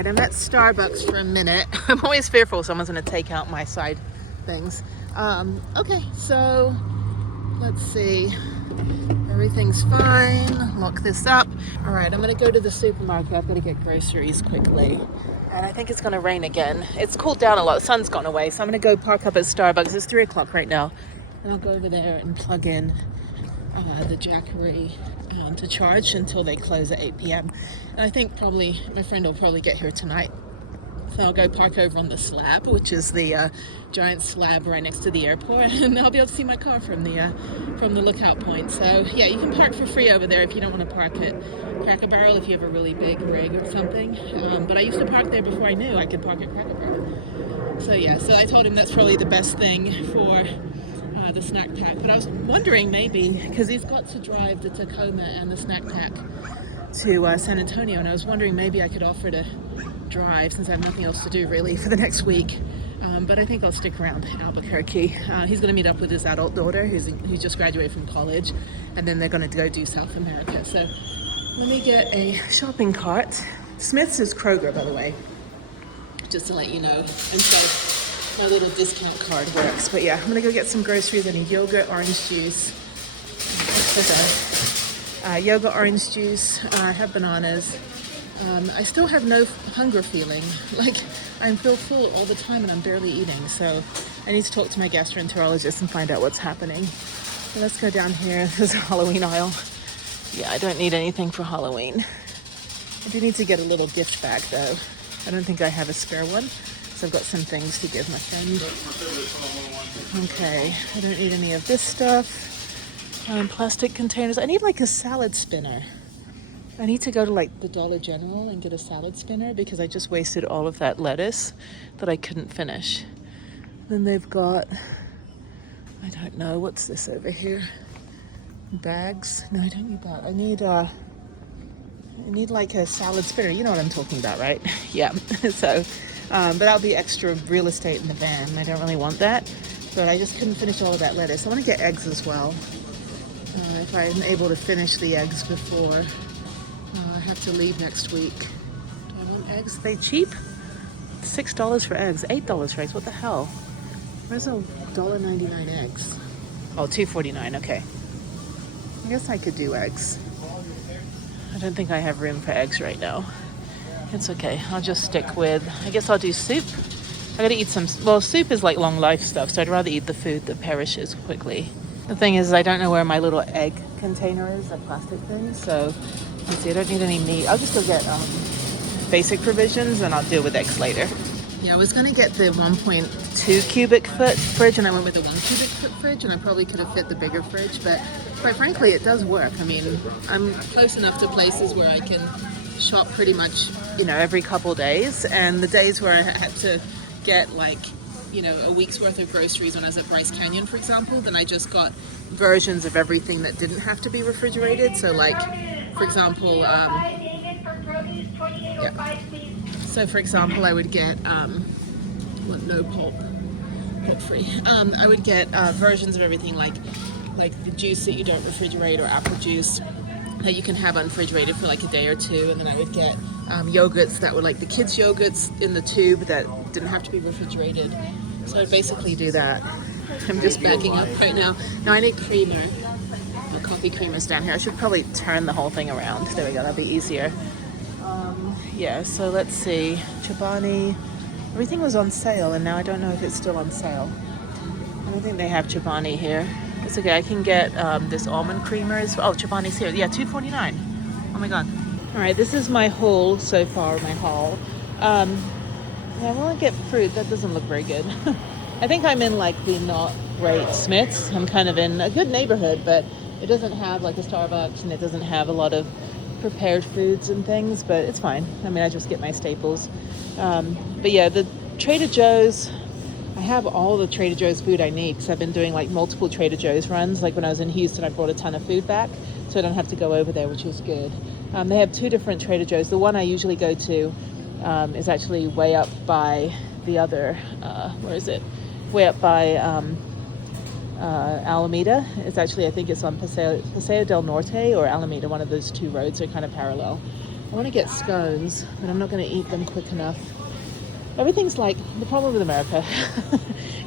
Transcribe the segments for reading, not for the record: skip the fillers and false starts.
right, I'm at Starbucks for a minute. I'm always fearful someone's gonna take out my side things. Okay, so let's see. Everything's fine. Lock this up. All right, I'm gonna go to the supermarket. I've got to get groceries quickly. And I think it's gonna rain again. It's cooled down a lot. The sun's gone away. So I'm gonna go park up at Starbucks. It's 3 o'clock right now. And I'll go over there and plug in the Jackery to charge until they close at 8 p.m. And I think probably my friend will probably get here tonight. So I'll go park over on the slab, which is the giant slab right next to the airport, and I'll be able to see my car from the lookout point. So yeah, you can park for free over there if you don't want to park at Cracker Barrel if you have a really big rig or something. But I used to park there before I knew I could park at Cracker Barrel. So yeah, so I told him that's probably the best thing for the snack pack. But I was wondering maybe, because he's got to drive the Tacoma and the snack pack to San Antonio, and I was wondering maybe I could offer to drive since I have nothing else to do really for the next week. But I think I'll stick around in Albuquerque. He's going to meet up with his adult daughter who just graduated from college, and then they're going to go do South America. So let me get a shopping cart. Smith's is Kroger, by the way, just to let you know. And so my little discount card works. But yeah, I'm going to go get some groceries. I need yogurt, orange juice. Yogurt, orange juice. I have bananas. I still have no hunger feeling. Like, I feel full all the time and I'm barely eating. So I need to talk to my gastroenterologist and find out what's happening. So let's go down here. There's a Halloween aisle. Yeah, I don't need anything for Halloween. I do need to get a little gift bag though. I don't think I have a spare one. So I've got some things to give my friend. Okay, I don't need any of this stuff. Plastic containers. I need like a salad spinner. I need to go to like the Dollar General and get a salad spinner because I just wasted all of that lettuce that I couldn't finish. Then they've got, I don't know, what's this over here? Bags? No, I don't need that. I need like a salad spinner. You know what I'm talking about, right? Yeah. So, but that'll be extra real estate in the van. I don't really want that, but I just couldn't finish all of that lettuce. I want to get eggs as well. If I'm able to finish the eggs before I have to leave next week. Do I want eggs? Are they cheap? $6 for eggs, $8 for eggs. What the hell? Where's a $1.99 eggs? Oh, $2.49. Okay. I guess I could do eggs. I don't think I have room for eggs right now. It's okay. I'll just stick with, I guess I'll do soup. I gotta eat some, well, soup is like long life stuff, so I'd rather eat the food that perishes quickly. The thing is, I don't know where my little egg container is, that plastic thing, so let's see, I don't need any meat. I'll just go get basic provisions and I'll deal with eggs later. Yeah, I was gonna get the 1.2 cubic foot fridge and I went with the 1 cubic foot fridge, and I probably could have fit the bigger fridge, but quite frankly, it does work. I mean, I'm close enough to places where I can shop pretty much, you know, every couple days, and the days where I had to get like, you know, a week's worth of groceries when I was at Bryce Canyon, for example, then I just got versions of everything that didn't have to be refrigerated. So like, for example, yeah. So for example, I would get, no pulp free. I would get versions of everything like the juice that you don't refrigerate, or apple juice that you can have unrefrigerated for like a day or two. And then I would get yogurts that were like the kids' yogurts in the tube that didn't have to be refrigerated. So I'd basically do that. I'm just backing up right now. Now I need creamer. The coffee creamer's down here. I should probably turn the whole thing around. There we go, that'll be easier. Yeah, so let's see. Chobani. Everything was on sale, and now I don't know if it's still on sale. I don't think they have Chobani here. It's okay, I can get this almond creamer. Oh, Chobani's here. Yeah, $2.49. Oh my god. All right, this is my haul so far, my haul. I want to get fruit. That doesn't look very good. I think I'm in like the not great Smith's. I'm kind of in a good neighborhood, but it doesn't have like a Starbucks, and it doesn't have a lot of prepared foods and things, but it's fine. I mean, I just get my staples. But yeah, the Trader Joe's, I have all the Trader Joe's food I need because I've been doing like multiple Trader Joe's runs. Like when I was in Houston, I brought a ton of food back, so I don't have to go over there, which is good. They have 2 different Trader Joe's. The one I usually go to is actually way up by the other, where is it? Way up by Alameda. It's actually, I think it's on Paseo del Norte or Alameda. One of those 2 roads are kind of parallel. I want to get scones, but I'm not going to eat them quick enough. Everything's like, the problem with America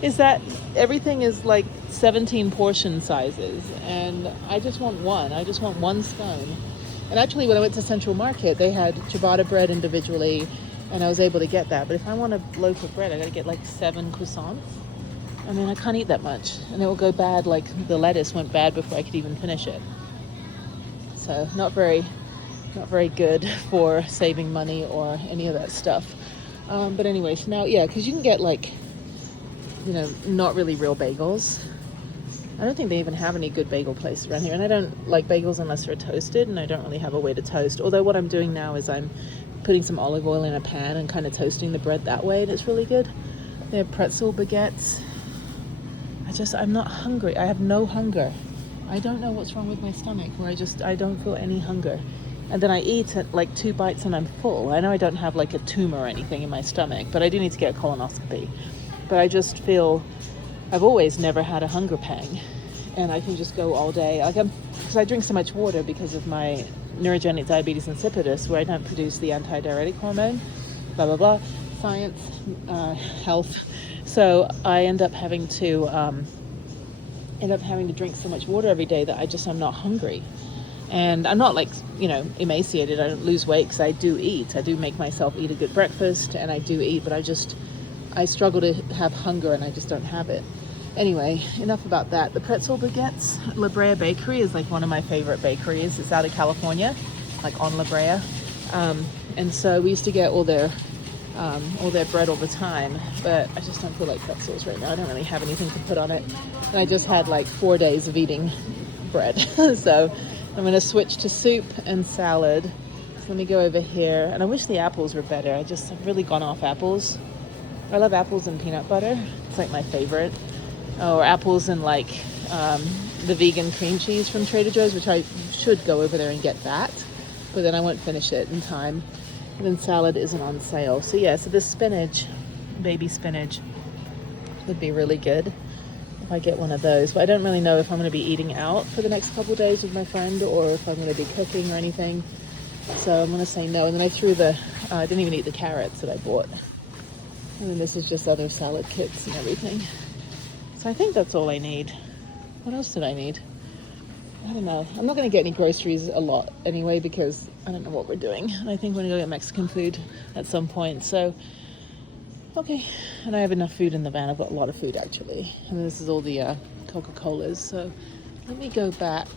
is that everything is like 17 portion sizes, and I just want one. I just want one scone. And actually, when I went to Central Market, they had ciabatta bread individually, and I was able to get that. But if I want a loaf of bread, I got to get like 7 croissants. I mean, I can't eat that much, and it will go bad. Like the lettuce went bad before I could even finish it. So not very good for saving money or any of that stuff. But anyway, so now, yeah, because you can get like, you know, not really real bagels. I don't think they even have any good bagel places around here, and I don't like bagels unless they're toasted, and I don't really have a way to toast. Although what I'm doing now is I'm putting some olive oil in a pan and kind of toasting the bread that way, and it's really good. They have pretzel baguettes. I'm not hungry. I have no hunger. I don't know what's wrong with my stomach, where I don't feel any hunger. And then I eat at like 2 bites and I'm full. I know I don't have like a tumor or anything in my stomach, but I do need to get a colonoscopy. But I just feel, I've always never had a hunger pang, and I can just go all day. Because I drink so much water because of my neurogenic diabetes insipidus, where I don't produce the antidiuretic hormone, blah, blah, blah, science, health. So I end up having to drink so much water every day that I'm not hungry. And I'm not like, you know, emaciated. I don't lose weight because I do eat. I do make myself eat a good breakfast, and I do eat, but I struggle to have hunger, and I just don't have it. Anyway, enough about that. The pretzel baguettes, La Brea Bakery is like one of my favorite bakeries. It's out of California, like on La Brea. And so we used to get all their bread all the time, but I just don't feel like pretzels right now. I don't really have anything to put on it. And I just had like 4 days of eating bread. So I'm going to switch to soup and salad. So let me go over here. And I wish the apples were better. I've really gone off apples. I love apples and peanut butter. It's like my favorite. Or apples and like the vegan cream cheese from Trader Joe's, which I should go over there and get that. But then I won't finish it in time. And then salad isn't on sale. So yeah, so this spinach, baby spinach, would be really good if I get one of those. But I don't really know if I'm going to be eating out for the next couple of days with my friend, or if I'm going to be cooking or anything. So I'm going to say no. And then I threw I didn't even eat the carrots that I bought. And then this is just other salad kits and everything. So I think that's all I need. What else did I need? I don't know. I'm not going to get any groceries a lot anyway, because I don't know what we're doing. And I think we're going to go get Mexican food at some point. So, okay. And I have enough food in the van. I've got a lot of food, actually. And this is all the Coca-Colas. So let me go back.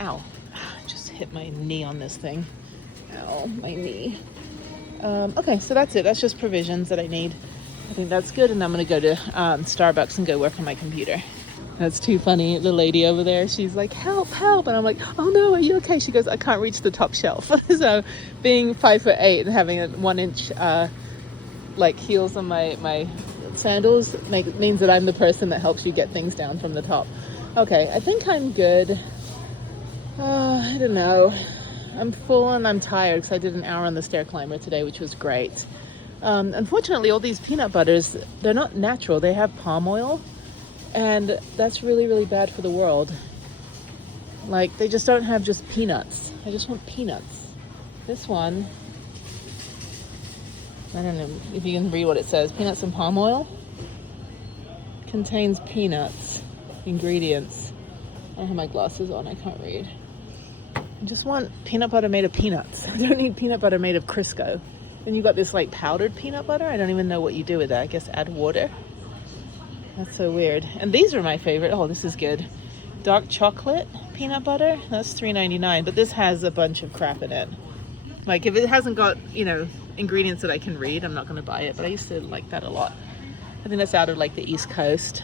Ow. I just hit my knee on this thing. Ow, my knee. Okay, so that's it. That's just provisions that I need. I think that's good. And I'm going to go to Starbucks and go work on my computer. That's too funny. The lady over there, she's like, help, help. And I'm like, oh no, are you okay? She goes, I can't reach the top shelf. So being 5'8" and having a 1-inch like heels on my sandals means that I'm the person that helps you get things down from the top. Okay, I think I'm good. I don't know. I'm full and I'm tired because I did an hour on the stair climber today, which was great. Unfortunately, all these peanut butters, they're not natural. They have palm oil. And that's really, really bad for the world. Like, they just don't have just peanuts. I just want peanuts. This one, I don't know if you can read what it says. Peanuts and palm oil. Contains peanuts. Ingredients. I don't have my glasses on, I can't read. I just want peanut butter made of peanuts. I don't need peanut butter made of Crisco. Then you got this like powdered peanut butter. I don't even know what you do with that. I guess add water. That's so weird. And these are my favorite. Oh, this is good. Dark chocolate peanut butter. That's $3.99. But this has a bunch of crap in it. Like, if it hasn't got, you know, ingredients that I can read, I'm not going to buy it. But I used to like that a lot. I think that's out of like the East Coast.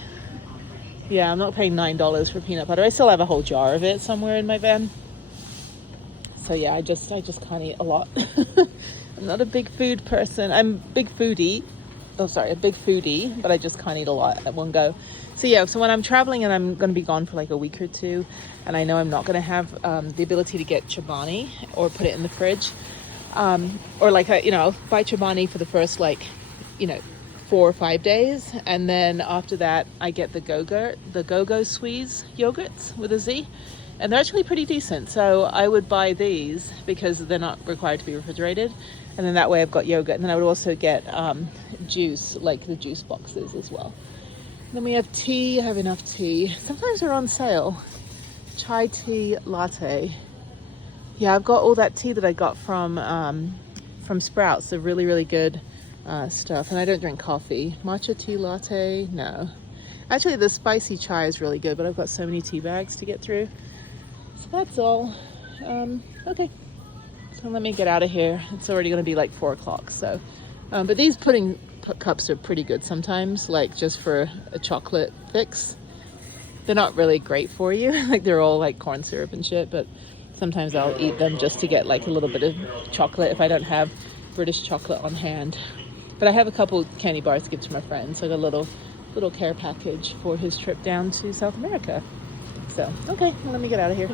Yeah, I'm not paying $9 for peanut butter. I still have a whole jar of it somewhere in my van. So yeah, I just can't eat a lot. I'm not a big food person. I'm a big foodie, but I just can't eat a lot at one go. So yeah, so when I'm traveling and I'm going to be gone for like a week or two, and I know I'm not going to have the ability to get Chobani or put it in the fridge, or like, buy Chobani for the first 4 or 5 days, and then after that I get the Go-Go Squeeze yogurts with a Z, and they're actually pretty decent. So I would buy these because they're not required to be refrigerated, and then that way I've got yogurt. And then I would also get juice, like the juice boxes as well. Then we have tea. I have enough tea. Sometimes they're on sale. Chai tea latte. Yeah, I've got all that tea that I got from Sprouts. They're really, really good stuff. And I don't drink coffee. Matcha tea latte, no. Actually, the spicy chai is really good, but I've got so many tea bags to get through. So that's all. Okay, so let me get out of here. It's already going to be like 4 o'clock. So, but these pudding cups are pretty good sometimes, like just for a chocolate fix. They're not really great for you. Like they're all like corn syrup and shit, but sometimes I'll eat them just to get like a little bit of chocolate if I don't have British chocolate on hand. But I have a couple candy bars to give to my friend, so I got a little care package for his trip down to South America. So, okay, well, let me get out of here.